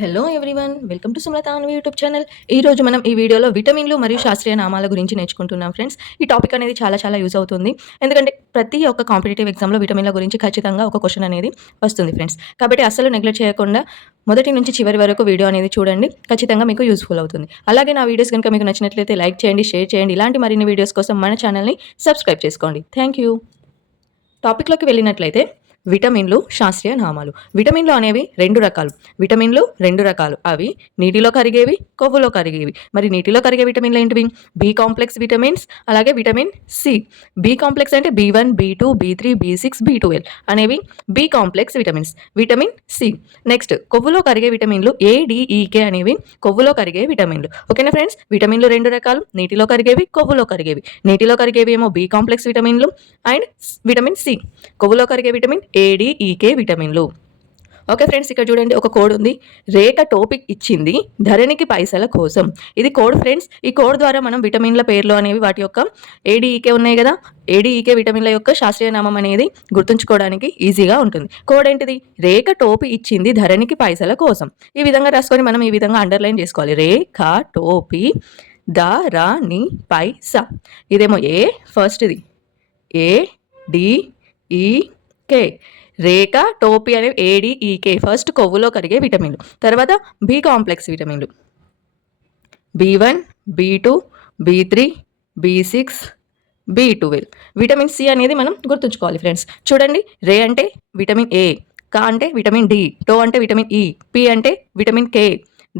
Hello everyone, welcome to Sumalatha Anvi YouTube channel. ఈ రోజు మనం ఈ వీడియోలో విటమిన్లు మరియు శాస్త్రీయ నామాల గురించి నేర్చుకుంటున్నాం ఫ్రెండ్స్. ఈ టాపిక్ అనేది చాలా చాలా యూజ్ అవుతుంది. ఎందుకంటే ప్రతి ఒక్క కాంపిటేటివ్ ఎగ్జామ్లో విటమిన్ల గురించి ఖచ్చితంగా ఒక క్వశ్చన్ అనేది వస్తుంది ఫ్రెండ్స్. కాబట్టి అస్సలు నెగ్లెక్ట్ చేయకుండా మొదటి నుంచి చివరి వరకు వీడియో అనేది చూడండి. ఖచ్చితంగా మీకు యూస్ఫుల్ అవుతుంది. అలాగే నా వీడియోస్ కనుక మీకు నచ్చినట్లయితే లైక్ చేయండి, షేర్ చేయండి. ఇలాంటి మరిన్ని వీడియోస్ కోసం మన ఛానల్ని సబ్స్క్రైబ్ చేసుకోండి. Thank you. టాపిక్లోకి వెళ్ళినట్లయితే విటమిన్లు శాస్త్రీయ నామాలు. విటమిన్లు అనేవి రెండు రకాలు. అవి నీటిలో కరిగేవి, కొవ్వులో కరిగేవి. మరి నీటిలో కరిగే విటమిన్లు ఏంటివి? బి కాంప్లెక్స్ విటమిన్స్, అలాగే విటమిన్ సి. బి కాంప్లెక్స్ అంటే B1, B2, B3, B6, B12 అనేవి B complex vitamins. Vitamin C. Next కొవ్వులో కరిగే విటమిన్లు ADEK అనేవి కొవ్వులో కరిగే విటమిన్లు. ఓకేనా ఫ్రెండ్స్? విటమిన్లు రెండు రకాలు, నీటిలో కరిగేవి, కొవ్వులో కరిగేవి. నీటిలో కరిగేవి ఏమో బి కాంప్లెక్స్ విటమిన్లు అండ్ విటమిన్ సి. కొవ్వులో కరిగే విటమిన్ ADEK విటమిన్లు. ఓకే ఫ్రెండ్స్, ఇక్కడ చూడండి ఒక కోడ్ ఉంది. రేఖ టాపిక్ ఇచ్చింది ధరణికి పైసల కోసం. ఇది కోడ్ ఫ్రెండ్స్. ఈ కోడ్ ద్వారా మనం విటమిన్ల పేర్లు అనేవి వాటి యొక్క ADEK ఉన్నాయి కదా, ADEK విటమిన్ల యొక్క శాస్త్రీయ నామం అనేది గుర్తుంచుకోవడానికి ఈజీగా ఉంటుంది. కోడ్ ఏంటిది? రేఖ టోపి ఇచ్చింది ధరణికి పైసల కోసం. ఈ విధంగా రాసుకొని మనం ఈ విధంగా అండర్లైన్ చేసుకోవాలి. రేఖ టోపి ధరణి పైస. ఇదేమో ఏ, ఫస్ట్ది ADEK. రేఖ టోపి అనేవి ADEK. ఫస్ట్ కొవ్వులో కరిగే విటమిన్లు. తర్వాత బి కాంప్లెక్స్ విటమిన్లు B1, B2, B3, B6, B12. Vitamin C అనేది మనం గుర్తుంచుకోవాలి ఫ్రెండ్స్. చూడండి, రే అంటే విటమిన్ ఏ, క అంటే విటమిన్ డి, టో అంటే విటమిన్ ఈ, పి అంటే విటమిన్ కే,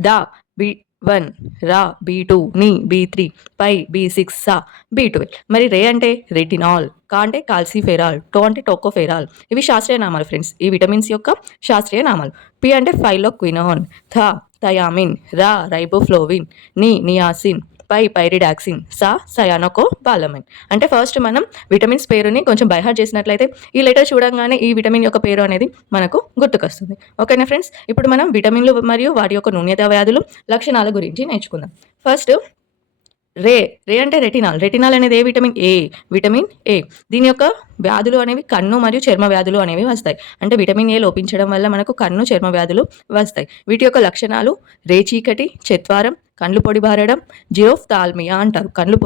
ద B1, రా B2, ని B3, పై B6, సా B12. మరి రే అంటే రెటినాల్, కా అంటే కాల్సిఫెరాల్, టో అంటే టోకోఫెరాల్. ఇవి శాస్త్రీయ నామాలు ఫ్రెండ్స్, ఈ విటమిన్స్ యొక్క శాస్త్రీయ నామాలు. పి అంటే ఫైలోక్వినాన్, థ థయామిన్, రా రైబోఫ్లోవిన్, ని నియాసిన్, పై పైరిడాక్సిన్, సా సయానోకో బాలమైన్. అంటే ఫస్ట్ మనం విటమిన్స్ పేరుని కొంచెం బైహార్ట్ చేసినట్లయితే ఈ లెటర్ చూడంగానే ఈ విటమిన్ యొక్క పేరు అనేది మనకు గుర్తుకొస్తుంది. ఓకేనా ఫ్రెండ్స్? ఇప్పుడు మనం విటమిన్లు మరియు వాటి యొక్క న్యూనత వ్యాధులు, లక్షణాల గురించి నేర్చుకుందాం. ఫస్ట్ రే అంటే రెటినాల్ అనేది విటమిన్ ఏ. దీని యొక్క వ్యాధులు అనేవి కన్ను మరియు చర్మ వ్యాధులు అనేవి వస్తాయి. అంటే విటమిన్ ఏ లోపించడం వల్ల మనకు కన్ను, చర్మ వ్యాధులు వస్తాయి. వీటి యొక్క లక్షణాలు రేచీకటి, చెత్వారం, కండ్లు పొడిబారడం, జిరోఫ్థాల్మియా అంటారు. కండ్లు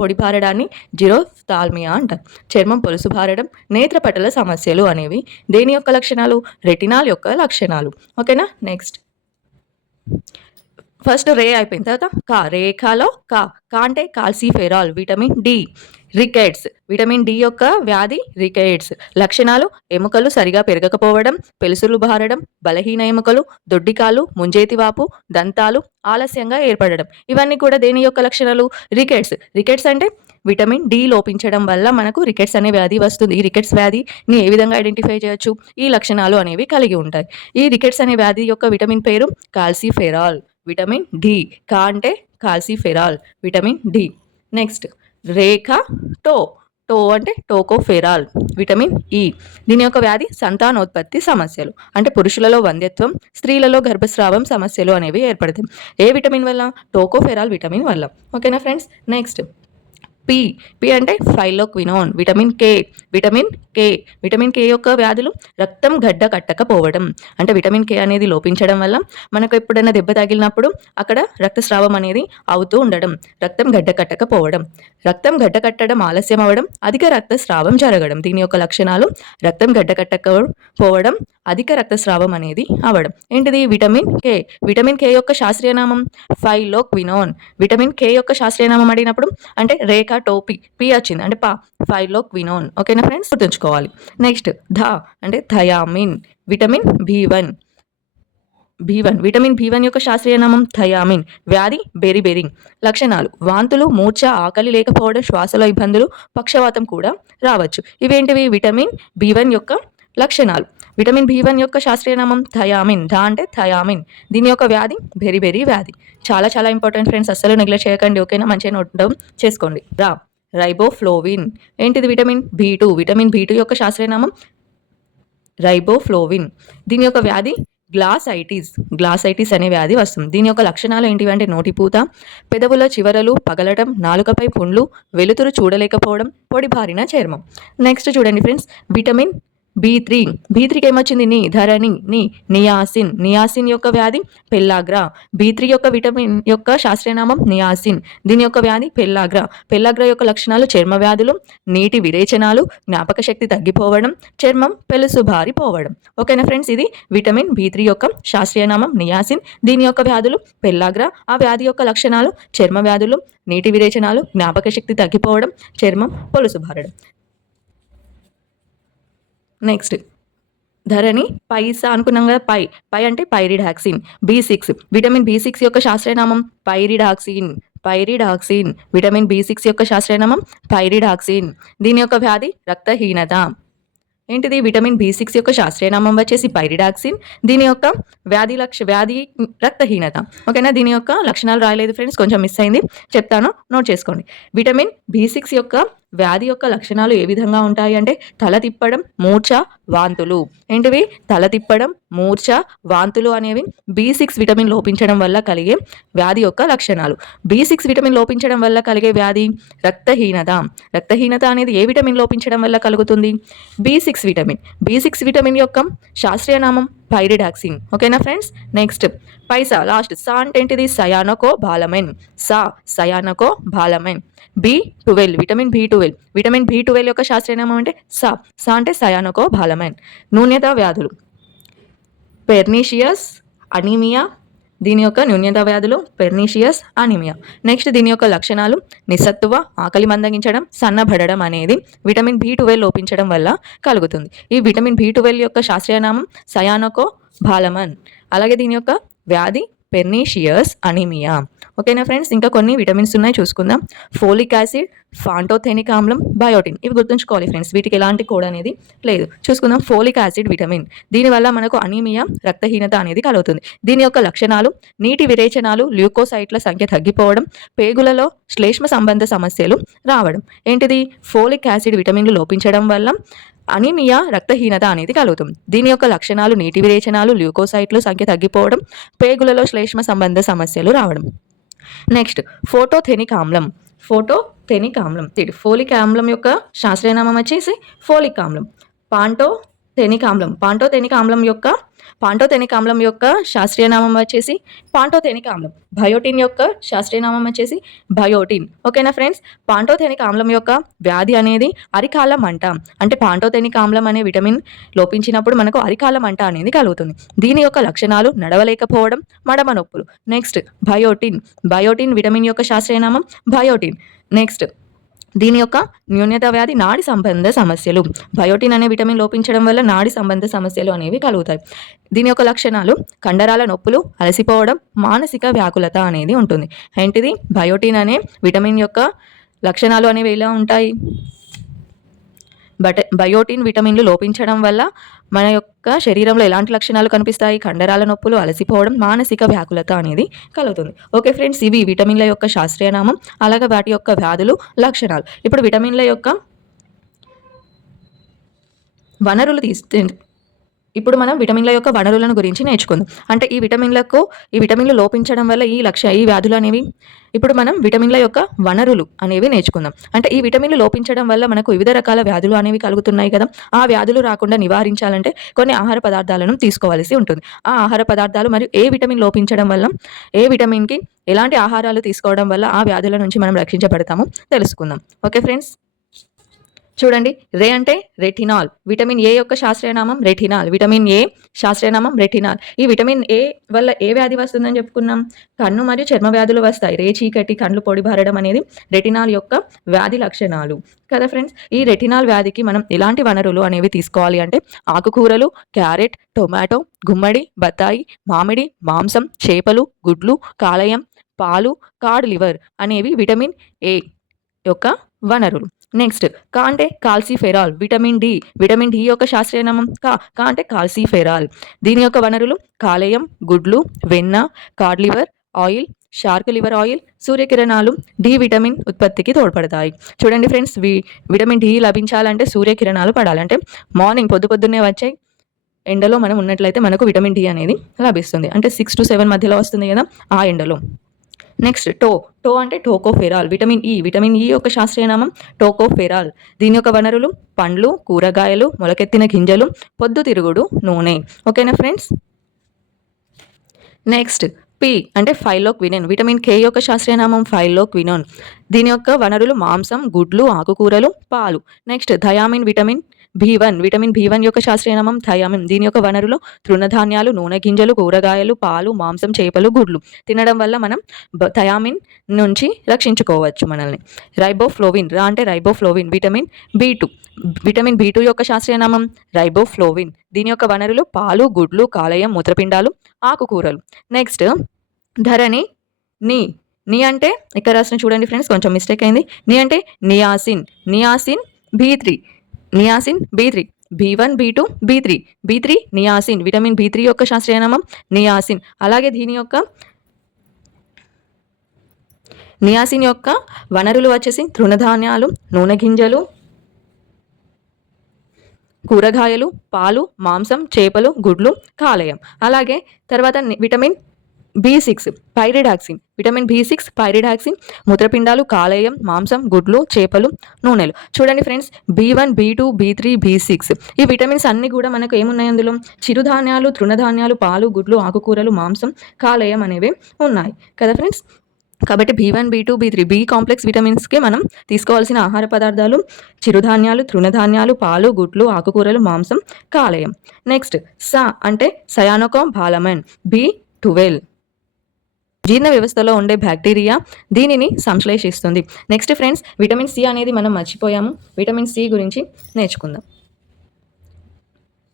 పొడిబారడాన్ని జిరోఫ్థాల్మియా అంటారు. చర్మం పొలుసు బారడం, నేత్రపటల సమస్యలు అనేవి దేని యొక్క లక్షణాలు? రెటినాల్ యొక్క లక్షణాలు. ఓకేనా? నెక్స్ట్ ఫస్ట్ రే అయిపోయిన తర్వాత కా. రేఖలో కా అంటే calciferol, vitamin D. Rickets, vitamin D యొక్క వ్యాధి రికెట్స్. లక్షణాలు ఎముకలు సరిగా పెరగకపోవడం, పెలుసులు బారడం, బలహీన ఎముకలు, దొడ్డికాలు, ముంజేతివాపు, దంతాలు ఆలస్యంగా ఏర్పడడం. ఇవన్నీ కూడా దేని యొక్క లక్షణాలు? రికెట్స్ అంటే విటమిన్ డి లోపించడం వల్ల మనకు రికెట్స్ అనే వ్యాధి వస్తుంది. ఈ రికెట్స్ వ్యాధిని ఏ విధంగా ఐడెంటిఫై చేయొచ్చు? ఈ లక్షణాలు అనేవి కలిగి ఉంటాయి. ఈ రికెట్స్ అనే వ్యాధి యొక్క విటమిన్ పేరు కాల్సిఫెరాల్, విటమిన్ డి. కా అంటే కాల్సిఫెరాల్, విటమిన్ డి. నెక్స్ట్ రేఖ టో అంటే టోకోఫెరాల్, విటమిన్ ఈ. దీని యొక్క వ్యాధి సంతానోత్పత్తి సమస్యలు. అంటే పురుషులలో వంధ్యత్వం, స్త్రీలలో గర్భస్రావం సమస్యలు అనేవి ఏర్పడతాయి. ఏ విటమిన్ వల్ల? టోకోఫెరాల్ విటమిన్ వల్ల. ఓకేనా ఫ్రెండ్స్? నెక్స్ట్ పి అంటే ఫైలోక్వినాన్, విటమిన్ కే యొక్క వ్యాధులు రక్తం గడ్డ కట్టకపోవడం. అంటే విటమిన్ కే అనేది లోపించడం వల్ల మనకు ఎప్పుడైనా దెబ్బ తగిలినప్పుడు అక్కడ రక్తస్రావం అనేది అవుతూ ఉండడం, రక్తం గడ్డ కట్టకపోవడం. రక్తం గడ్డ కట్టడం ఆలస్యం అవ్వడం, అధిక రక్తస్రావం జరగడం. దీని యొక్క లక్షణాలు రక్తం గడ్డ కట్టకపోవడం, అధిక రక్తస్రావం అనేది అవ్వడం. ఏంటిది? విటమిన్ కే యొక్క శాస్త్రీయ నామం ఫైలోక్వినాన్. విటమిన్ కే యొక్క శాస్త్రీయ నామం అడిగినప్పుడు అంటే రేఖ టోపి, పి వచ్చింది అంటే ఫైలోక్వినాన్. ఓకేనా ఫ్రెండ్స్? గుర్తుంచుకోవాలి. నెక్స్ట్ అంటే thiamine, vitamin B1. Vitamin B1 యొక్క శాస్త్రీయ నామం థయామిన్. వ్యాధి బెరిబెరింగ్. లక్షణాలు వాంతులు, మూర్ఛ, ఆకలి లేకపోవడం, శ్వాసలో ఇబ్బందులు, పక్షవాతం కూడా రావచ్చు. ఇవేంటివి? విటమిన్ B1 యొక్క లక్షణాలు. విటమిన్ B1 యొక్క శాస్త్రీయ నామం థయామిన్. అంటే థయామిన్. దీని యొక్క వ్యాధి బెరిబెరీ వ్యాధి. చాలా చాలా ఇంపార్టెంట్ ఫ్రెండ్స్, అస్సలు నెగ్లెక్ట్ చేయకండి. ఓకేనా? మంచిగా నోట్ డౌన్ చేసుకోండి. రైబోఫ్లోవిన్. ఏంటిది? విటమిన్ B2 యొక్క శాస్త్రీయ నామం రైబోఫ్లోవిన్. దీని యొక్క వ్యాధి గ్లాసైటిస్ అనే వ్యాధి వస్తుంది. దీని యొక్క లక్షణాలు ఏంటివి అంటే నోటిపూత, పెదవుల చివరలు పగలటం, నాలుకపై పుండ్లు, వెలుతురు చూడలేకపోవడం, పొడిబారిన చర్మం. నెక్స్ట్ చూడండి ఫ్రెండ్స్, విటమిన్ బి3 బి3కి ఏమొచ్చింది ని ధరణి నియాసిన్ నియాసిన్ యొక్క వ్యాధి పెల్లాగ్రా. బి3 యొక్క విటమిన్ యొక్క శాస్త్రీయనామం నియాసిన్. దీని యొక్క వ్యాధి పెల్లాగ్రా యొక్క లక్షణాలు చర్మ వ్యాధులు, నీటి విరేచనాలు, జ్ఞాపక శక్తి తగ్గిపోవడం, చర్మం పెలుసుబారిపోవడం. ఓకేనా ఫ్రెండ్స్, ఇది విటమిన్ బి3 యొక్క శాస్త్రీయనామం నియాసిన్. దీని యొక్క వ్యాధులు పెల్లాగ్రా. ఆ వ్యాధి యొక్క లక్షణాలు చర్మ వ్యాధులు, నీటి విరేచనాలు, జ్ఞాపక శక్తి తగ్గిపోవడం, చర్మం పొలుసుబారడం. నెక్స్ట్ ధరణి పైసా అనుకున్నాం కదా, పై అంటే పైరిడాక్సిన్. బి6 విటమిన్ బి6 యొక్క శాస్త్రీయనామం పైరిడాక్సిన్. విటమిన్ బి6 యొక్క శాస్త్రీయనామం పైరిడాక్సిన్. దీని యొక్క వ్యాధి రక్తహీనత. ఏంటిది విటమిన్ బి6 యొక్క శాస్త్రీయనామం వచ్చేసి పైరిడాక్సిన్. దీని యొక్క వ్యాధి రక్తహీనత. ఓకేనా, దీని యొక్క లక్షణాలు రాయలేదు ఫ్రెండ్స్, కొంచెం మిస్ అయింది, చెప్తాను, నోట్ చేసుకోండి. విటమిన్ బి6 యొక్క వ్యాధి యొక్క లక్షణాలు ఏ విధంగా ఉంటాయి అంటే తల తిప్పడం, మూర్ఛ, వాంతులు. ఏంటివి తల తిప్పడం, మూర్ఛ, వాంతులు అనేవి బి6 విటమిన్ లోపించడం వల్ల కలిగే వ్యాధి యొక్క లక్షణాలు. బి6 విటమిన్ లోపించడం వల్ల కలిగే వ్యాధి రక్తహీనత అనేది ఏ విటమిన్ లోపించడం వల్ల కలుగుతుంది? బి6 విటమిన్ యొక్క శాస్త్రీయ నామం పైరిడాక్సిన్. ఓకేనా ఫ్రెండ్స్. నెక్స్ట్ పైసా లాస్ట్. సా అంటే ఏంటిది? సయానకోబాలమైన్. సయానకోబాలమైన్. బి12 విటమిన్ బి12 యొక్క శాస్త్రీయనామం అంటే సా అంటే సయానకోబాలమైన్. న్యూన్యతా వ్యాధులు పెర్నీషియస్ అనీమియా. దీని యొక్క న్యూన్యతా వ్యాధులు పెర్నీషియస్ అనీమియా. నెక్స్ట్ దీని యొక్క లక్షణాలు నిస్సత్తువ, ఆకలి మందగించడం, సన్నబడడం అనేది విటమిన్ బి12 లోపించడం వల్ల కలుగుతుంది. ఈ విటమిన్ బి12 యొక్క శాస్త్రీయనామం సయానకోబాలమైన్. అలాగే దీని యొక్క వ్యాధి పెర్నీషియస్ అనీమియా. ఓకేనా ఫ్రెండ్స్, ఇంకా కొన్ని విటమిన్స్ ఉన్నాయి, చూసుకుందాం. ఫోలిక్ యాసిడ్, ఫాంటోథెనిక్ ఆమ్లం, బయోటిన్. ఇవి గుర్తుంచుకోవాలి ఫ్రెండ్స్, వీటికి ఎలాంటి కోడ్ అనేది లేదు. చూసుకుందాం. ఫోలిక్ యాసిడ్ విటమిన్, దీనివల్ల మనకు అనీమియా, రక్తహీనత అనేది కలుగుతుంది. దీని యొక్క లక్షణాలు నీటి విరేచనాలు, ల్యూకోసైట్ల సంఖ్య తగ్గిపోవడం, పేగులలో శ్లేష్మ సంబంధ సమస్యలు రావడం. ఏంటిది? ఫోలిక్ యాసిడ్ విటమిన్లు లోపించడం వల్ల అనీమియా, రక్తహీనత అనేది కలుగుతుంది. దీని యొక్క లక్షణాలు నీటి విరేచనాలు, ల్యూకోసైట్లు సంఖ్య తగ్గిపోవడం, పేగులలో శ్లేష్మ సంబంధ సమస్యలు రావడం. నెక్స్ట్ ఫోటోథెనిక్ ఆమ్లం. ఫోలిక్ ఆమ్లం యొక్క శాస్త్రీయనామం వచ్చేసి ఫోలిక్ ఆమ్లం. పాంటోథెనిక్ ఆమ్లం యొక్క శాస్త్రీయనామం వచ్చేసి పాంటోథెనిక్ ఆమ్లం. బయోటిన్ యొక్క శాస్త్రీయనామం వచ్చేసి బయోటిన్. ఓకేనా ఫ్రెండ్స్. పాంటోథెనిక్ ఆమ్లం యొక్క వ్యాధి అనేది అరికాల మంట. అంటే పాంటోథెనిక్ ఆమ్లం అనే విటమిన్ లోపించినప్పుడు మనకు అరికాల మంట అనేది కలుగుతుంది. దీని యొక్క లక్షణాలు నడవలేకపోవడం, మడమ నొప్పులు. నెక్స్ట్ బయోటిన్ విటమిన్ యొక్క శాస్త్రీయనామం బయోటిన్. నెక్స్ట్ దీని యొక్క న్యూన్యత వ్యాధి నాడి సంబంధ సమస్యలు. బయోటిన్ అనే విటమిన్ లోపించడం వల్ల నాడి సంబంధ సమస్యలు అనేవి కలుగుతాయి. దీని యొక్క లక్షణాలు కండరాల నొప్పులు, అలసిపోవడం, మానసిక వ్యాకులత అనేది ఉంటుంది. ఏంటిది? బయోటిన్ అనే విటమిన్ యొక్క లక్షణాలు అనేవి ఎలా ఉంటాయి? బయోటిన్ విటమిన్లు లోపించడం వల్ల మన యొక్క శరీరంలో ఎలాంటి లక్షణాలు కనిపిస్తాయి? కండరాల నొప్పులు, అలసిపోవడం, మానసిక వ్యాకులత అనేది కలుగుతుంది. ఓకే ఫ్రెండ్స్, ఇవి విటమిన్ల యొక్క శాస్త్రీయనామం, అలాగే వాటి యొక్క వ్యాధులు, లక్షణాలు. ఇప్పుడు విటమిన్ల యొక్క వనరులు ఇప్పుడు మనం విటమిన్ల యొక్క వనరులను గురించి నేర్చుకుందాం. అంటే ఈ విటమిన్లు లోపించడం వల్ల ఈ వ్యాధులు అనేవి, ఇప్పుడు మనం విటమిన్ల యొక్క వనరులు అనేవి నేర్చుకుందాం. అంటే ఈ విటమిన్లు లోపించడం వల్ల మనకు వివిధ రకాల వ్యాధులు అనేవి కలుగుతున్నాయి కదా. ఆ వ్యాధులు రాకుండా నివారించాలంటే కొన్ని ఆహార పదార్థాలను తీసుకోవాల్సి ఉంటుంది. ఆ ఆహార పదార్థాలు మరియు ఏ విటమిన్ లోపించడం వల్ల, ఏ విటమిన్కి ఎలాంటి ఆహారాలు తీసుకోవడం వల్ల ఆ వ్యాధుల నుంచి మనం రక్షించబడతామో తెలుసుకుందాం. ఓకే ఫ్రెండ్స్, చూడండి. రే అంటే రెటినాల్. విటమిన్ ఏ యొక్క శాస్త్రీయనామం రెటినాల్. విటమిన్ ఏ శాస్త్రీయనామం రెటినాల్. ఈ విటమిన్ ఏ వల్ల ఏ వ్యాధి వస్తుందని చెప్పుకున్నాం? కన్ను మరియు చర్మ వ్యాధులు వస్తాయి. రే చీకటి, కండ్లు పొడిబారడం అనేది రెటినాల్ యొక్క వ్యాధి లక్షణాలు కదా ఫ్రెండ్స్. ఈ రెటినాల్ వ్యాధికి మనం ఎలాంటి వనరులు అనేవి తీసుకోవాలి అంటే ఆకుకూరలు, క్యారెట్, టొమాటో, గుమ్మడి, బత్తాయి, మామిడి, మాంసం, చేపలు, గుడ్లు, కాలేయం, పాలు, కాడ్ లివర్ అనేవి విటమిన్ ఏ యొక్క వనరులు. నెక్స్ట్ కా అంటే కాల్సిఫెరాల్. విటమిన్ డి యొక్క శాస్త్రీయనామం కా అంటే కాల్సిఫెరాల్. దీని యొక్క వనరులు కాలేయం, గుడ్లు, వెన్న, Codd liver oil, shark liver oil, సూర్యకిరణాలు డి విటమిన్ ఉత్పత్తికి తోడ్పడతాయి. చూడండి ఫ్రెండ్స్, విటమిన్ డి లభించాలంటే సూర్యకిరణాలు పడాలంటే మార్నింగ్ పొద్దున్నే వచ్చే ఎండలో మనం ఉన్నట్లయితే మనకు విటమిన్ డి అనేది లభిస్తుంది. అంటే 6 to 7 మధ్యలో వస్తుంది కదా, ఆ ఎండలో. నెక్స్ట్ టో అంటే టోకోఫెరాల్. విటమిన్ ఈ యొక్క శాస్త్రీయ నామం టోకోఫెరాల్. దీని యొక్క వనరులు పండ్లు, కూరగాయలు, మొలకెత్తిన గింజలు, పొద్దుతిరుగుడు, నూనె. ఓకేనా ఫ్రెండ్స్. నెక్స్ట్ పి అంటే ఫైలోక్వినిన్. విటమిన్ కే యొక్క శాస్త్రీయ నామం ఫైలోక్వినోన్. దీని యొక్క వనరులు మాంసం, గుడ్లు, ఆకుకూరలు, పాలు. నెక్స్ట్ థయామిన్ విటమిన్ బి1 యొక్క శాస్త్రీయ నామం థయామిన్. దీని యొక్క వనరులు తృణధాన్యాలు, నూనె గింజలు, కూరగాయలు, పాలు, మాంసం, చేపలు, గుడ్లు. తినడం వల్ల మనం థయామిన్ నుంచి రక్షించుకోవచ్చు మనల్ని. రైబోఫ్లోవిన్ అంటే రైబోఫ్లోవిన్. విటమిన్ బి2 యొక్క శాస్త్రీయ నామం రైబోఫ్లోవిన్. దీని యొక్క వనరులు పాలు, గుడ్లు, కాలేయం, మూత్రపిండాలు, ఆకుకూరలు. నెక్స్ట్ ధరణి నీ అంటే ఇక్కడ రాసిన చూడండి ఫ్రెండ్స్, కొంచెం మిస్టేక్ అయింది. నీ అంటే నియాసిన్ బి3 బి1 బి2 బి3 నియాసిన్. విటమిన్ బి3 యొక్క శాస్త్రీయ నామం నియాసిన్. అలాగే దీని యొక్క నియాసిన్ యొక్క వనరులు వచ్చేసి తృణధాన్యాలు, నూనె గింజలు, కూరగాయలు, పాలు, మాంసం, చేపలు, గుడ్లు, కాలేయం. అలాగే తర్వాత vitamin B6 pyridoxine. Vitamin B6 pyridoxine, మూత్రపిండాలు, కాలేయం, మాంసం, గుడ్లు, చేపలు, నూనెలు. చూడండి ఫ్రెండ్స్, బి1 బి2 బి3 బి6 ఈ విటమిన్స్ అన్ని కూడా మనకు ఏమున్నాయి అందులో చిరుధాన్యాలు, తృణధాన్యాలు, పాలు, గుడ్లు, ఆకుకూరలు, మాంసం, కాలేయం అనేవి ఉన్నాయి కదా ఫ్రెండ్స్. కాబట్టి బి1 బి2 బి3 బి కాంప్లెక్స్ విటమిన్స్కి మనం తీసుకోవాల్సిన ఆహార పదార్థాలు చిరుధాన్యాలు, తృణధాన్యాలు, పాలు, గుడ్లు, ఆకుకూరలు, మాంసం, కాలేయం. నెక్స్ట్ అంటే సయానోకోబాలమైన్. బి12 జీర్ణ వ్యవస్థలో ఉండే బ్యాక్టీరియా దీనిని సంశ్లేషిస్తుంది. నెక్స్ట్ ఫ్రెండ్స్, విటమిన్ సి అనేది మనం మర్చిపోయాము. విటమిన్ సి గురించి నేర్చుకుందాం.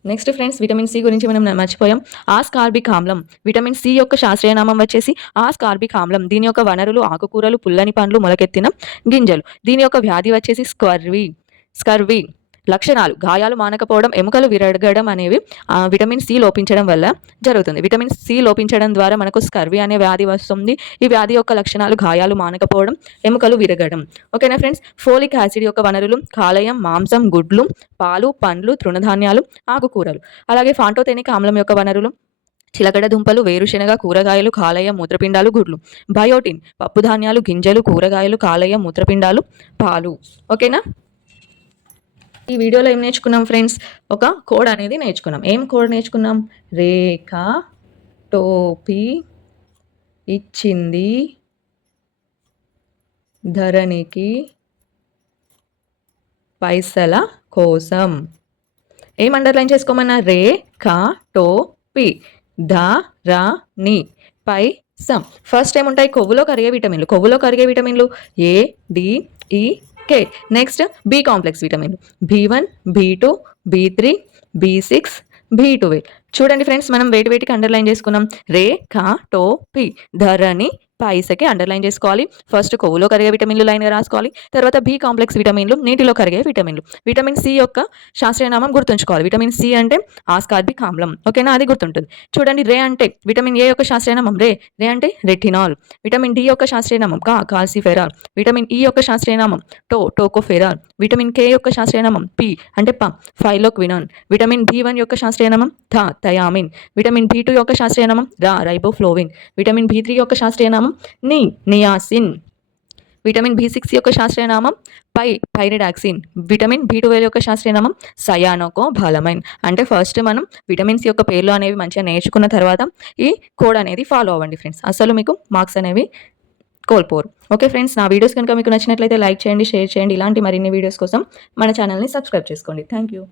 నెక్స్ట్ ఫ్రెండ్స్, విటమిన్ సి గురించి మనం మర్చిపోయాం. ఆస్కార్బిక్ ఆమ్లం. విటమిన్ సి యొక్క శాస్త్రీయ నామం వచ్చేసి ఆస్కార్బిక్ ఆమ్లం. దీని యొక్క వనరులు ఆకుకూరలు, పుల్లని పండ్లు, మొలకెత్తిన గింజలు. దీని యొక్క వ్యాధి వచ్చేసి స్కర్వీ. లక్షణాలు గాయాలు మానకపోవడం, ఎముకలు విరగడం అనేవి విటమిన్ సి లోపించడం వల్ల జరుగుతుంది. విటమిన్ సి లోపించడం ద్వారా మనకు స్కర్వీ అనే వ్యాధి వస్తుంది. ఈ వ్యాధి యొక్క లక్షణాలు గాయాలు మానకపోవడం, ఎముకలు విరగడం. ఓకేనా ఫ్రెండ్స్. ఫోలిక్ యాసిడ్ యొక్క వనరులు కాలేయం, మాంసం, గుడ్లు, పాలు, పండ్లు, తృణధాన్యాలు, ఆకుకూరలు. అలాగే ఫాంటోథెనిక్ ఆమ్లం యొక్క వనరులు చిలకడ దుంపలు, వేరుశెనగ, కూరగాయలు, కాలేయం, మూత్రపిండాలు, గుడ్లు. బయోటిన్ పప్పుధాన్యాలు, గింజలు, కూరగాయలు, కాలేయం, మూత్రపిండాలు, పాలు. ఓకేనా. ఈ వీడియోలో ఏం నేర్చుకున్నాం ఫ్రెండ్స్, ఒక కోడ్ అనేది నేర్చుకున్నాం. ఏం కోడ్ నేర్చుకున్నాం? రేఖ టోపీ ఇచ్చింది ధరణికి పైసల కోసం. ఏం అండర్లైన్ చేసుకోమన్నా? రేఖ టోపీ ధరణి పైసం. ఫస్ట్ ఏముంటాయి? కొవ్వులో కరిగే విటమిన్లు ఏ, డి, ఈ, కే. నెక్స్ట్ బి కాంప్లెక్స్ విటమిన్లు బి1 బి2 బి3 బి6 బి12. చూడండి ఫ్రెండ్స్, మనం వేటికి అండర్లైన్ చేసుకున్నాం? రేఖ టోపీ ధరణి పైసకి అండర్లైన్ చేసుకోవాలి. ఫస్ట్ కొవ్వులో కరిగే విటమిన్లు లైన్గా రాసుకోవాలి. తర్వాత బి కాంప్లెక్స్ విటమిన్లు నీటిలో కరిగే విటమిన్లు. విటమిన్ సి యొక్క శాస్త్రీయ నామం గుర్తుంచుకోవాలి. విటమిన్ సి అంటే ఆస్కార్బిక్ ఆమ్లం. ఓకేనా, అది గుర్తుంటుంది. చూడండి, రే అంటే విటమిన్ ఏ యొక్క శాస్త్రీయ నామం రే అంటే రెటినాల్. విటమిన్ డి యొక్క శాస్త్రీయ నామం కాల్సిఫెరాల్. విటమిన్ ఈ యొక్క శాస్త్రీయ నామం టోకోఫెరాల్. విటమిన్ కే యొక్క శాస్త్రీయ నామం పి అంటే ఫైలోక్వినాన్. విటమిన్ బి1 యొక్క శాస్త్రీయ నామం థయామిన్. విటమిన్ బి2 యొక్క శాస్త్రీయ నామం రైబోఫ్లోవిన్. విటమిన్ బి3 యొక్క శాస్త్రీయ నామం నియాసిన్. విటమిన్ బి6 యొక్క శాస్త్రీయ నామం పైరిడాక్సిన్. విటమిన్ బి12 యొక్క శాస్త్రీయ నామం సయానోకోబాలమైన్. అంటే ఫస్ట్ మనం విటమిన్స్ యొక్క పేర్లు అనేవి మంచిగా నేర్చుకున్న తర్వాత ఈ కోడ్ అనేది ఫాలో అవ్వండి ఫ్రెండ్స్. అసలు మీకు మార్క్స్ అనేవి కోల్పోరు. ఓకే ఫ్రెండ్స్, నా వీడియోస్ కనుక మీకు నచ్చినట్లయితే లైక్ చేయండి, షేర్ చేయండి. ఇలాంటి మరిన్ని వీడియోస్ కోసం మన ఛానల్ని సబ్స్క్రైబ్ చేసుకోండి. Thank you.